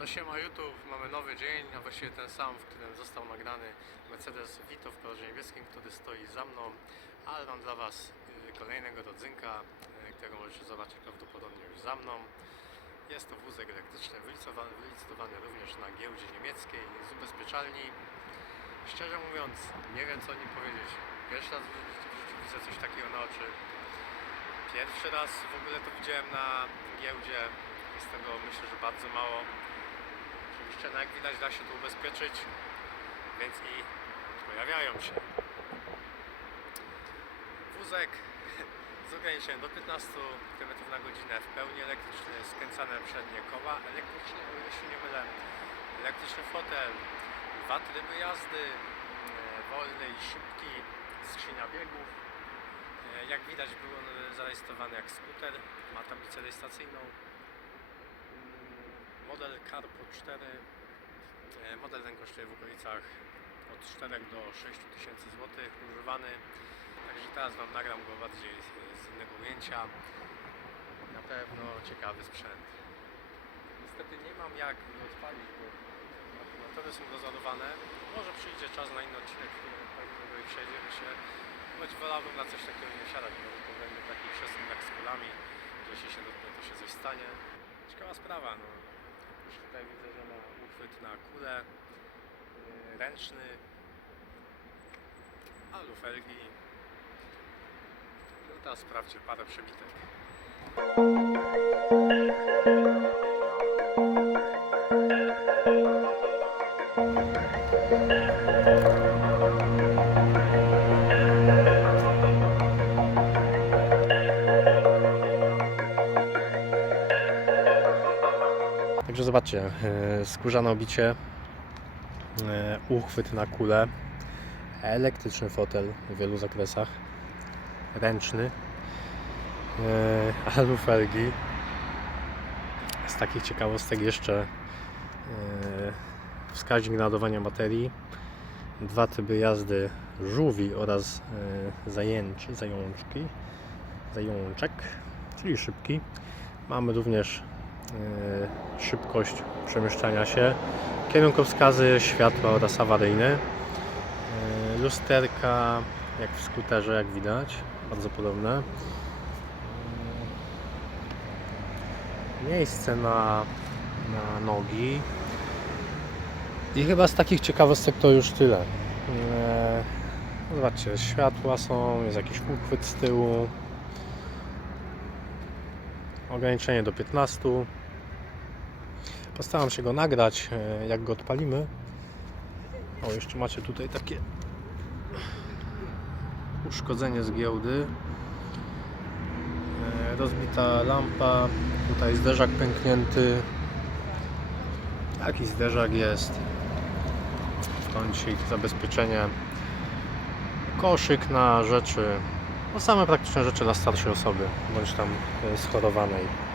To siema YouTube, mamy nowy dzień, a właściwie ten sam, w którym został nagrany Mercedes Vito w kolorze niebieskim, który stoi za mną, ale mam dla Was y, kolejnego rodzynka, y, którego możecie zobaczyć prawdopodobnie już za mną. Jest to wózek elektryczny wylicytowany, wylicytowany również na giełdzie niemieckiej z ubezpieczalni. Szczerze mówiąc, nie wiem co o nim powiedzieć. Pierwszy raz widzę coś takiego na oczy. Pierwszy raz w ogóle to widziałem na giełdzie. Jest tego myślę, że bardzo mało. Oczywiście, no jak widać, da się to ubezpieczyć, więc i pojawiają się. Wózek z ograniczeniem do 15 km na godzinę, w pełni elektryczny, skręcane przednie koła elektryczne, o się nie mylę, elektryczny fotel, dwa tryby jazdy, e, wolny i szybki, skrzynia biegów. E, Jak widać był on zarejestrowany jak skuter, ma tablicę rejestracyjną. Model Carpo 4. E, Model ten kosztuje w okolicach od 4 do 6 tysięcy złotych używany. Także teraz Wam nagram go bardziej z, z innego ujęcia. Na pewno ciekawy sprzęt. Niestety nie mam jak go odpalić, bo akumulatory są rozładowane. Może przyjdzie czas na inny odcinek, w którym pewnie go i przejdziemy się. Choć wolałbym na coś takiego nie wsiadać, bo będzie taki przestrzeń jak z kulami, że jeśli się dotknę, to się coś stanie. Ciekawa sprawa, no. Już tutaj widzę, że ma uchwyt na kulę, yy, ręczny, alufelgi. No teraz sprawdźcie parę przebitek. Także zobaczcie, e, skórzane obicie, e, uchwyt na kulę, elektryczny fotel w wielu zakresach, ręczny, e, alufelgi. Z takich ciekawostek jeszcze wskaźnik naładowania baterii, dwa tryby jazdy żółwi oraz zajęczy, zajączki, zajączek, czyli szybki. Mamy również szybkość przemieszczania się, kierunkowskazy, światła oraz awaryjne, e, lusterka jak w skuterze, jak widać, bardzo podobne. E, Miejsce na, na nogi. I chyba z takich ciekawostek to już tyle. E, Zobaczcie, światła są, jest jakiś uchwyt z tyłu. Ograniczenie do 15. Postaram się go nagrać, e, jak go odpalimy. O, jeszcze macie tutaj takie uszkodzenie z giełdy. E, Rozbita lampa, tutaj zderzak pęknięty. Taki zderzak jest. Kącik, zabezpieczenie. Koszyk na rzeczy, no same praktyczne rzeczy dla starszej osoby, bądź tam e, schorowanej.